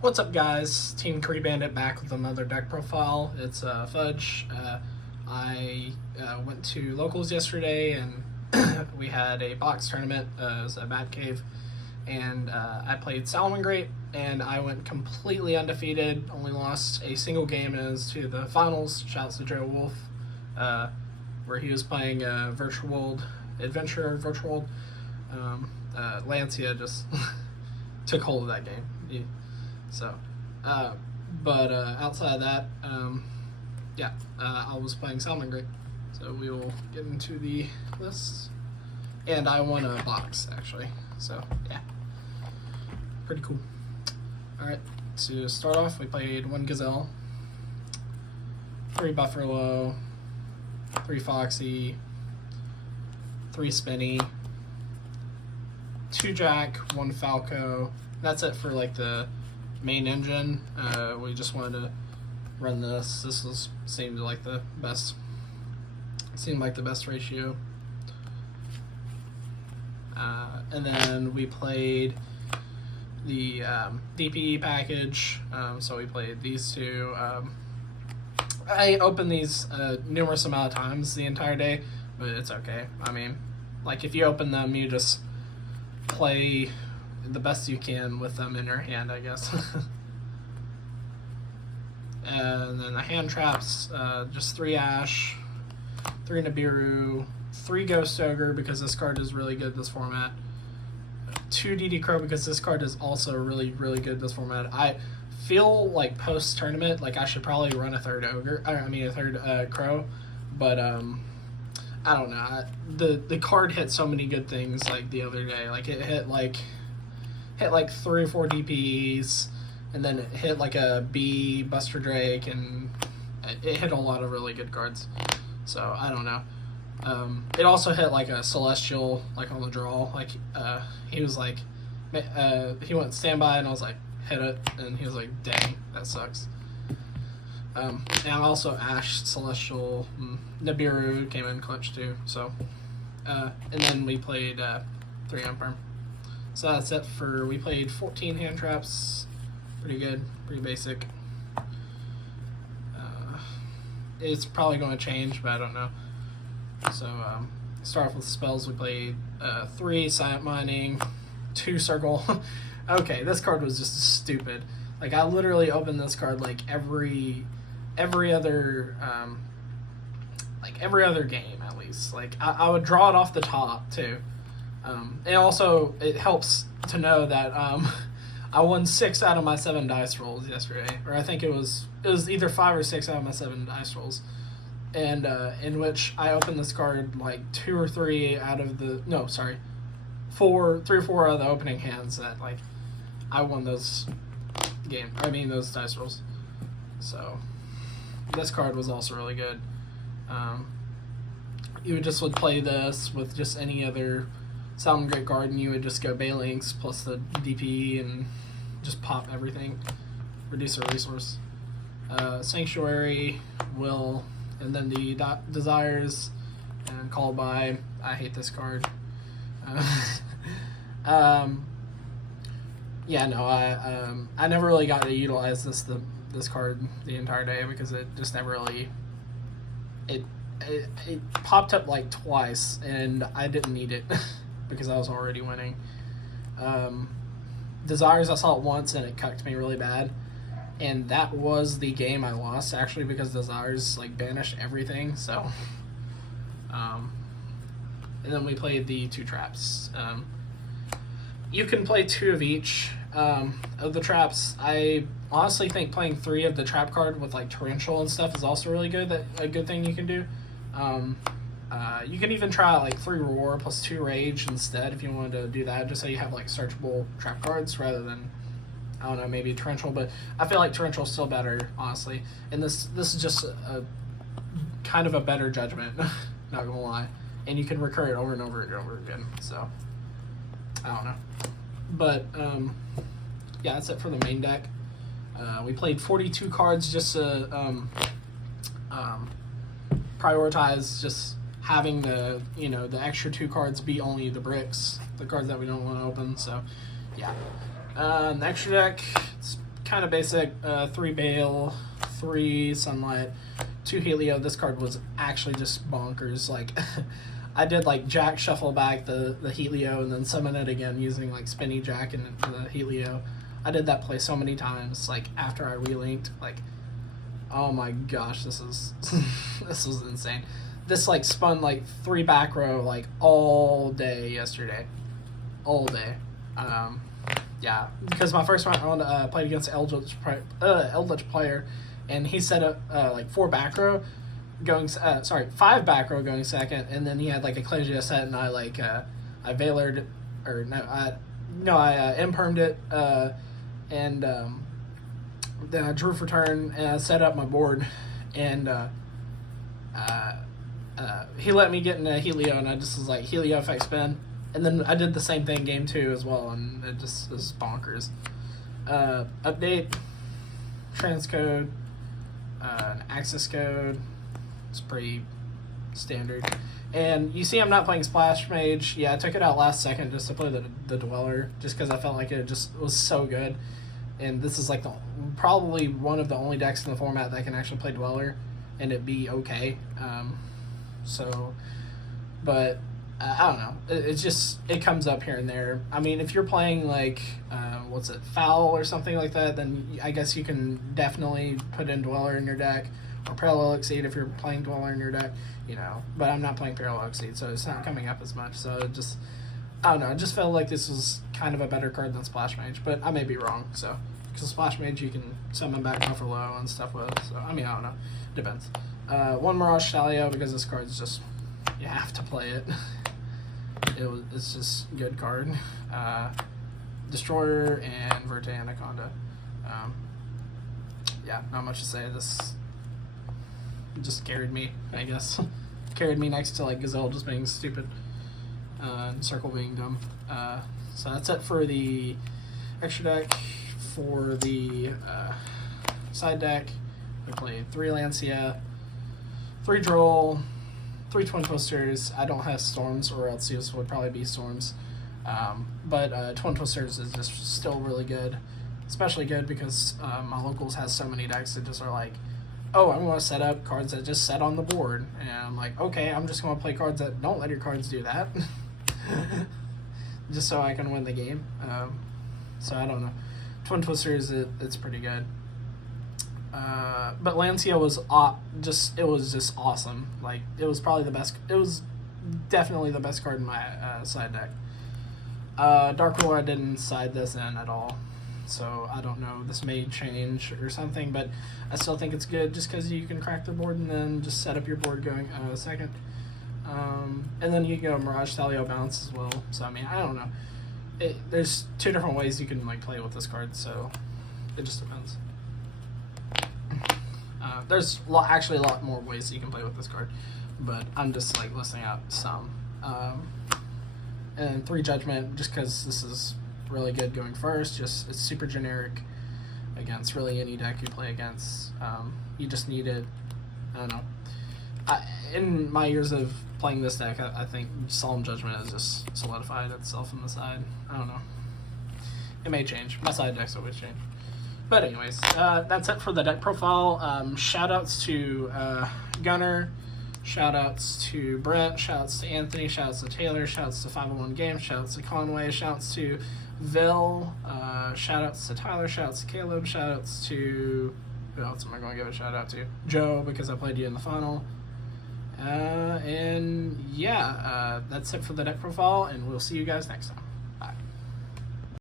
What's up, guys? Team Kuribandit back with another deck profile. It's Fudge. I went to locals yesterday and we had a box tournament. It was a Bat Cave, and I played Salamangreat and I went completely undefeated. Only lost a single game as to the finals. Shouts to Joe Wolf, where he was playing Virtual World Adventure. Virtual World. Lancia just took hold of that game. But outside of that, I was playing Salamangreat. So we will get into the list. And I won a box, actually. So, yeah. Pretty cool. Alright, to start off, we played 1 Gazelle, 3 Buffalo, 3 Foxy, 3 Spinny, 2 Jack, 1 Falco. That's it for, like, the main engine. We just wanted to run this. Seemed like the best ratio. And then we played the DPE package. So we played these two. I opened these numerous amount of times the entire day, but it's okay. I mean, like, if you open them, you just play the best you can with them in your hand, I guess. And then the hand traps, just 3 Ash, 3 Nibiru, 3 Ghost Ogre because this card is really good this format, 2 DD Crow because this card is also really, really good this format. I feel like post-tournament, like, I should probably run a third Crow, but I don't know. The card hit so many good things, like, the other day. Like, it hit like 3 or 4 DPEs, and then it hit like a B Buster Drake, and it hit a lot of really good cards. So I don't know. It also hit like a Celestial, like, on the draw. Like, he was like, he went standby, and I was like, hit it, and he was like, dang, that sucks. And also Ash, Celestial, Nibiru came in clutch too. So, and then we played 3 Unperm. So that's it for, we played 14 hand traps. Pretty good, pretty basic. It's probably going to change, but I don't know. So, start off with spells. We played 3 Silent Mining, 2 Circle. Okay, this card was just stupid. Like, I literally opened this card like every other game at least. Like, I would draw it off the top too. And also, it helps to know that I won 6 out of my 7 dice rolls yesterday, or I think it was either 5 or 6 out of my 7 dice rolls, and in which I opened this card like 2 or 3 out of the 3 or 4 out of the opening hands that, like, I won those those dice rolls. So this card was also really good. You would play this with just any other Salamangreat Garden. You would just go Balinks plus the DPE and just pop everything, reduce a resource. Sanctuary, Will, and then the Desires and Call By. I hate this card. I never really got to utilize this card the entire day because it just never really it popped up like twice and I didn't need it. Because I was already winning. Desires, I saw it once and it cucked me really bad, and that was the game I lost, actually, because Desires, like, banished everything. So and then we played the 2 traps. You can play 2 of each of the traps. I honestly think playing 3 of the trap card with, like, Torrential and stuff is also really good. A good thing you can do. You can even try like 3 Roar plus 2 Rage instead if you wanted to do that, just so you have, like, searchable trap cards rather than, I don't know, maybe Torrential. But I feel like Torrential is still better, honestly. And this is just a kind of a better judgment, not gonna lie. And you can recur it over and over and over again. So I don't know. But yeah, that's it for the main deck. We played 42 cards just to prioritize just having the extra 2 cards be only the bricks, the cards that we don't want to open. So yeah, the extra deck, it's kind of basic. 3 Bale, 3 Sunlight, 2 Helio. This card was actually just bonkers. Like, I did like Jack shuffle back the Helio and then summon it again using like Spinny Jack and the Helio. I did that play so many times. Like after I relinked, like, oh my gosh, this is this was insane. This like spun like 3 back row like all day yesterday, all day. Yeah, because my first round played against Eldritch player, and he set up like 4 back row going 5 back row going second, and then he had like Ecclesia set, and I like I Veilered or I impermed it, and then I drew for turn and I set up my board, and he let me get in a Helio, and I just was like Helio effect spin. And then I did the same thing game 2 as well, and it just was bonkers. Update, transcode, an access code. It's pretty standard. And you see I'm not playing Splash Mage. Yeah, I took it out last second just to play the Dweller, just because I felt like it just was so good. And this is like probably one of the only decks in the format that can actually play Dweller, and it be okay. But I don't know. It comes up here and there. I mean, if you're playing like, Foul or something like that, then I guess you can definitely put in Dweller in your deck, or Parallel Exceed if you're playing Dweller in your deck, But I'm not playing Parallel Exceed, so it's not coming up as much. So I don't know. I just felt like this was kind of a better card than Splash Mage, but I may be wrong. So, because Splash Mage you can summon back buffer low and stuff with. So I mean, I don't know. Depends. 1 Mirage Stalio, because this card's just, you have to play it. It's just a good card. Destroyer and Verte Anaconda. Yeah, not much to say. This just carried me, I guess. Carried me next to like Gazelle just being stupid, and Circle being dumb. So that's it for the extra deck. For the side deck, I played 3 Lancia, 3 Droll, 3 Twin Twisters. I don't have Storms, or else this would probably be Storms. But Twin Twisters is just still really good. Especially good because my locals has so many decks that just are like, oh, I'm going to set up cards that just set on the board. And I'm like, okay, I'm just going to play cards that don't let your cards do that. Just so I can win the game. So I don't know. Twin Twisters, it's pretty good. But Lancia was just awesome. Like, it was probably the best. It was definitely the best card in my side deck. Dark Ruler, I didn't side this in at all, so I don't know. This may change or something, but I still think it's good just because you can crack the board and then just set up your board going second. And then you can go Mirage Stalio Bounce as well. So I mean, I don't know. There's 2 different ways you can like play with this card, so it just depends. There's actually a lot more ways you can play with this card, but I'm just like listing out some. And 3 Judgment, just because this is really good going first. It's super generic against really any deck you play against. You just need it. I don't know. In my years of playing this deck, I think Solemn Judgment has just solidified itself on the side. I don't know. It may change. My side decks always change. But anyways, that's it for the deck profile. Shoutouts to Gunner. Shoutouts to Brent. Shoutouts to Anthony. Shoutouts to Taylor. Shoutouts to 501 Games. Shoutouts to Conway. Shoutouts to Vil. Shoutouts to Tyler. Shoutouts to Caleb. Shoutouts to... Who else am I going to give a shout out to? Joe, because I played you in the final. And yeah, that's it for the deck profile, and we'll see you guys next time.